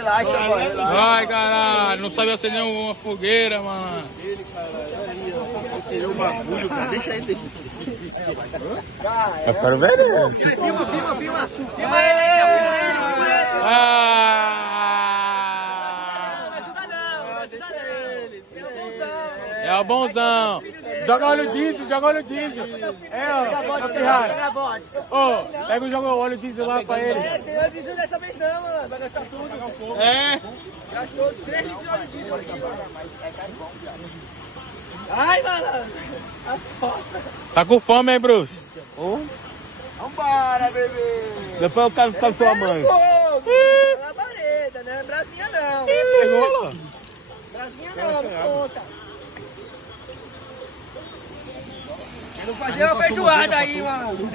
Relaxa, boy, relaxa. Vai, caralho, não sabe acender uma fogueira, mano. Ele, caralho, esse é o bagulho, cara. Deixa ele, deixa ele. Vai ficar velho. Filma. Filma ele aí, filma ele. Ah! Não ajuda ele. É o bonzão. Joga óleo diesel, joga óleo diesel. É, ó, Ferrari. Ô, pega o óleo diesel lá pra ele. Tem óleo diesel dessa vez não, mano. Vai gastar tudo. É. Gastou 3 litros de óleo diesel aqui, mano. Ai, mano. As fotos. Tá com fome, hein, Bruce? Vambora, bebê. Depois eu quero ficar com sua mãe. Labareda, né? Brasinha não. Pegou, lá. Brasinha não conta. Quero fazer uma feijoada aí, mano.